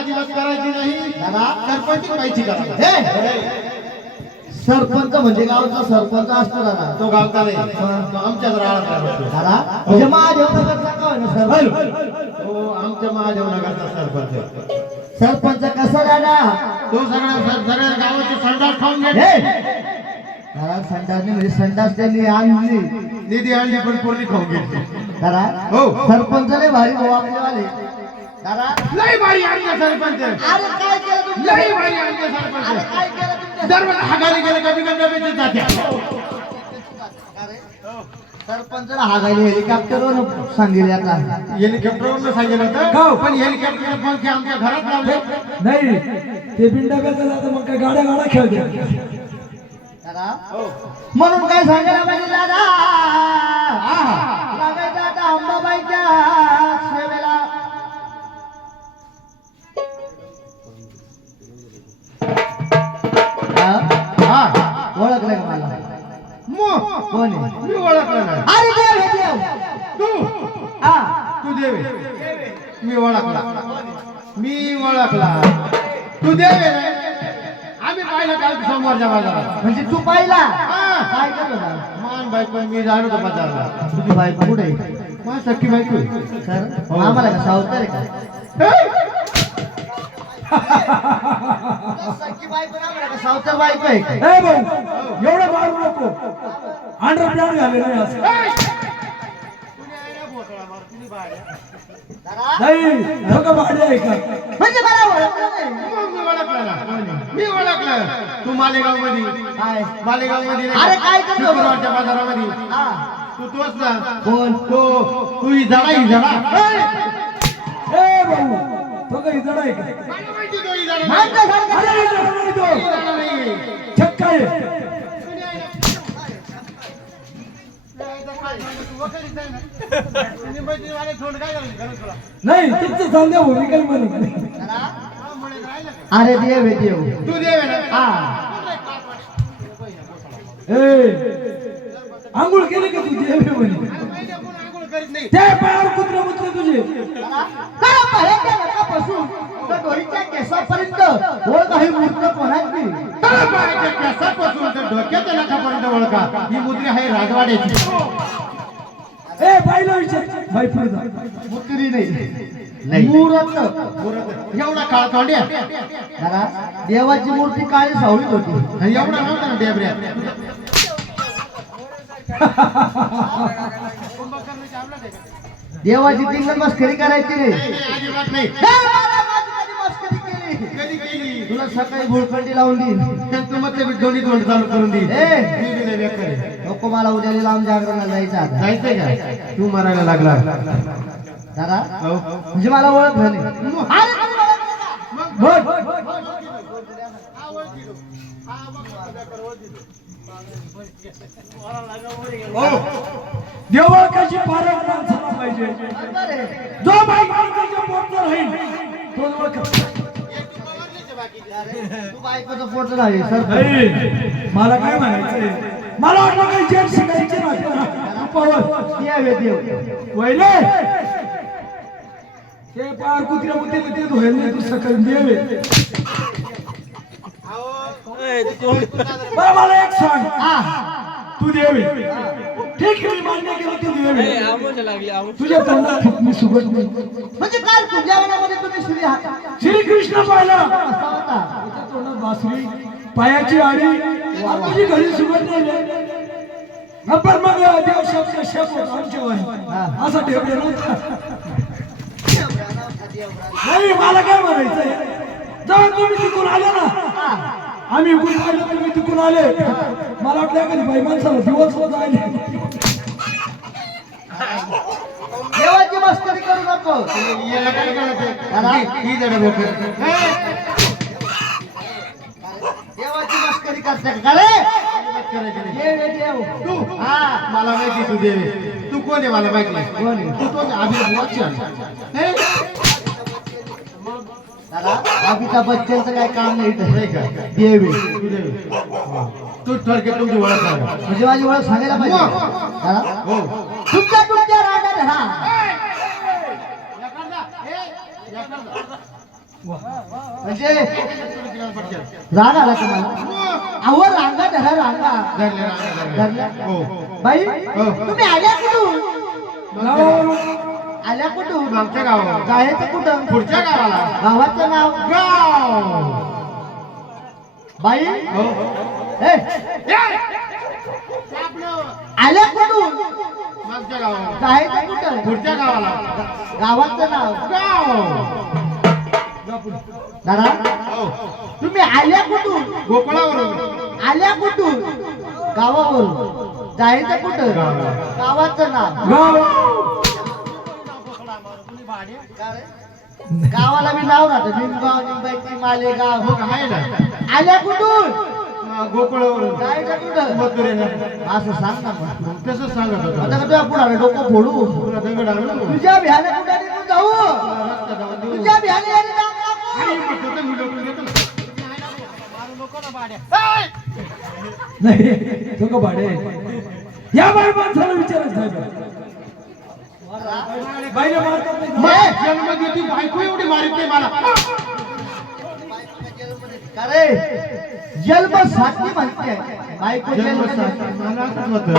अजिबात करायची नाही. दादा सरपंच व्हायची का? सरपंच म्हणजे गावचा सरपंच असतो दादा. तो गावचा नाही, तो आमच्याच राळातला बसतो. दादा म्हणजे महादेवनगरचा का होईना सरपंच. तो आमच्या महादेवनगरचा सरपंच आहे. सरपंच कसा दादा? तो सगळ्या गावाची संडास खाऊन घे. दादा संडासने म्हणजे संडास त्यांनी आणली, निधी आणली पण पूर्ण खाऊन घेतली. दादा हो. सरपंच लय भारी भाऊ आपलेवाले. दादा लय भारी आमचा सरपंच. अरे काय केलं तुम्ही? लय भारी आमचा अरे सरपंच. काय केलं तुमच्या? दरवेळेला हागायला गेलं कधी कधी डब्याची जात्या. सरपंचाला हागायला हेलिकॉप्टरवर सांगितले आता. हेलिकॉप्टरवरून सांगितलं होतं, पण हेलिकॉप्टर पंखे आमच्या घरात लावले. नाही ते बिंडाब्याचं जातं मग काय गाड्या गाड्या खेळते. दादा म्हणून काय सांगायला पाहिजे दादा? लागायचं आता अंबाबाईच्या सेवेला. हा ओळखलं का मला? कोण आहे? मी ओळखलं नाही. अरे देव हे देव. तू हा तू देव आहे. मी ओळखला. मी ओळखला. तू देव आहे ना? आम्ही पाहिलं काल सोमवारच्या बाजारात. म्हणजे तू पाहिला? हा. काय करत होता? मान बायको मी जाणू तो बाजारला. तुझी बायको कुठे आहे? माझी सख्खी बायको आहे. सर आम्हाला का सावकार आहे का? सख्खी बायको ना आम्हाला का सावकार बायको आहे का? ए भाऊ एवढं मारू नको. अंडरप्लॅन झालेलं आहे असं. दादा नाही धोका भाडे आहे का? म्हणजे मला ओळखलं नाही. मग मी ओळखलं ना. मी ओळखलं. तू मालेगाव मध्ये. काय? मालेगाव मध्ये अरे काय करतो? शुक्रवारच्या बाजारामध्ये. हा तू तोच ना. कोण? तू ही जडा ही जडा. ए भाऊ तो काही जड आहे का? मला माहिती तो ही जडा माहित नाही. नाही सांगत. अरे जड नाही तो. ही जडा नाहीये. छक्का आहे. नाही तुमचं सांगा भाऊ मी काही म्हणत नाही. अरे देव हे देव. तू देव आहे ना? हा ए आंघोळ केली का तू देव म्हणे? त्या पायावर कुत्रे मुत्रे तुझे. काय पाहिजे नकापासून तर डोईच्या केसापर्यंत ओळख ही मूर्त कोणाची? तळपायाच्या केसापासून तर डोक्याच्या नखापर्यंत ओळखा. ही मुद्री आहे राजवाड्याची. ए बाईला विचार बाई पुढे जा. मुत्री नाही मूर्त. एवढा काळ तोंड्या. दादा देवाची मूर्ती काळी सावळीत होती. एवढा नव्हता ना डेबऱ्या. देवाची तिंगल मस्करी करायची नाही. अजिबात नाही. माझी कधी मस्करी केली? कधी केली? तुला सकाळी भुळखंडी लावून देईन. त्यांचं मतलब दोन्ही तोंड चालू करून देईल. ए! मी बी नाही बेकार आहे. नको मला उद्या लांब जागरणाला जायचं आता. जायचंय का? तू मारायला लागला. दादा हो. म्हणजे मला ओळख झाली. अरे तुम्ही ओळखलं का? देवळकाची पारण माणसाला पाहिजे. बरोबर आहे. जो बाई माणसाच्या पोटला राहील तो ओळख. तू बायकोचं पोट नाही सर. मला काय म्हणायचंय? मला वाटलं काही जेल शिकायचे ना पवन वैले ते पार कुत्र्या मुत्रे ते धुवेल नाही तू सकाळी देवे. बरं मला एक सांग. तू देवे ठीक आहे मी मान्य केलं तू देवे. तुझ्या तोंडात फुकणी सुगत नाही. म्हणजे काल तुझ्या मनामध्ये तुम्ही श्रीकृष्ण पाहिला असा होता. तुझ्या तोंडात बासरी पायाची आडी आणि तुझी घरी सुगत नाही. पण मग देव शब्द शेप होता आमच्यावर असा टेबल नव्हता. नाही मला काय म्हणायचंय जेव्हा तुम्ही तिकून आले ना आम्ही इकडून पाहिलं तुम्ही तिकून आले मला वाटलं कधी बाई माणसाला दिवस होत आले. देवाची मस्करी करू नको. याला काय करायचं? ही जड बेकार. देवाची मस्करी करते का रे? करायचं नाही. देव हे देव. तू मला माहिती तू देवे. तू कोण आहे मला माहिती नाही. कोण आहे? तू तो आधी बुवाची दादा अमिताभ बच्चनचं काय काम नाही इथं. नाही का? देव आहे. तू देवे. तू थोडक्यात तुमची ओळख सांगा. म्हणजे माझी ओळख सांगायला पाहिजे. दादा हो. तुमच्या राजा हा म्हणजे राग आला तुम्हाला अहो रांगा धरा रांगा धरल्या हो बाई हो. तुम्ही आल्या कुठून आल्या कुठून मागच्या गावावर जायचं कुठं पुढच्या गावाला गावाचं नाव गाव बाई हो ए, आल्या कुठून मागच्या गावावर जायचं कुठं पुढच्या गावाला गावाचं नाव गाव दादा हो तुम्ही आल्या कुठून गोकुळावरून आल्या कुठून गावावरून जायचं कुठं गावाला. गावाचं नाव गावाला मी नाव राहतं निमगाव निंबाईची मालेगाव हो का आहे ना आल्या कुठून गोकुळावरून जायचं कुठं मथुरेला असं सांग ना मग तसंच सांगत होता आता तुझ्या पुढे डोकं फोडू पुरा दगड आणून तुझ्या भ्याने कुठे निघून जाऊ रस्ता जाऊन देऊ. तुझ्या भ्याने याने नाव टाकू. आई म्हटलं तर मी लोटून घेतो ना. नाही तो का भाडे या बाय माणसाला विचारत नाही बाईला मारतात नाही. मग जन्म देती बायको एवढी मारित नाही मला अरे जन्म साथी म्हणते बायको जन्म जन्म साथी. मला असंच होतं.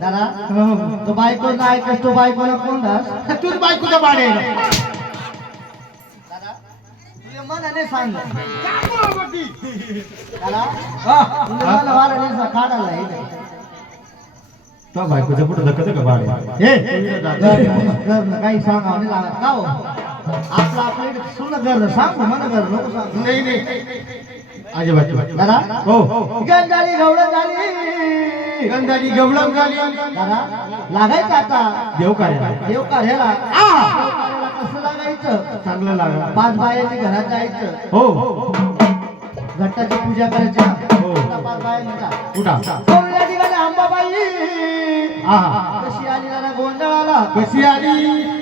दादा हो. तो बायको नाही ऐकस तो बायकोला कोण दास तूच बायकोचा बाड आहे दादा तुझ्या मनाने सांग दादा हा. तुझ्या मला वाराने काढायला येईल तो बायकोच्या पुढे धकत का बाड काही सांगावं नाही लागत का हो आपलं आपलं सुन घर सांग ना मला घर नको सांग नाही नाही अजिबात दादा हो हो गंजाळी गवळण झाली गंधारी गवळण झाली दादा लागायचं आता देव काय देव कार्याला देवकार्याला कसं लागायचं चांगलं लागलं 5 बायांनी घरात जायचं हो घट्टाची पूजा करायची हो. 5 बायांचा उठा कोवळ्या ठिकाणी अंबाबाई आहा कशी आली दादा गोंधळाला कशी आली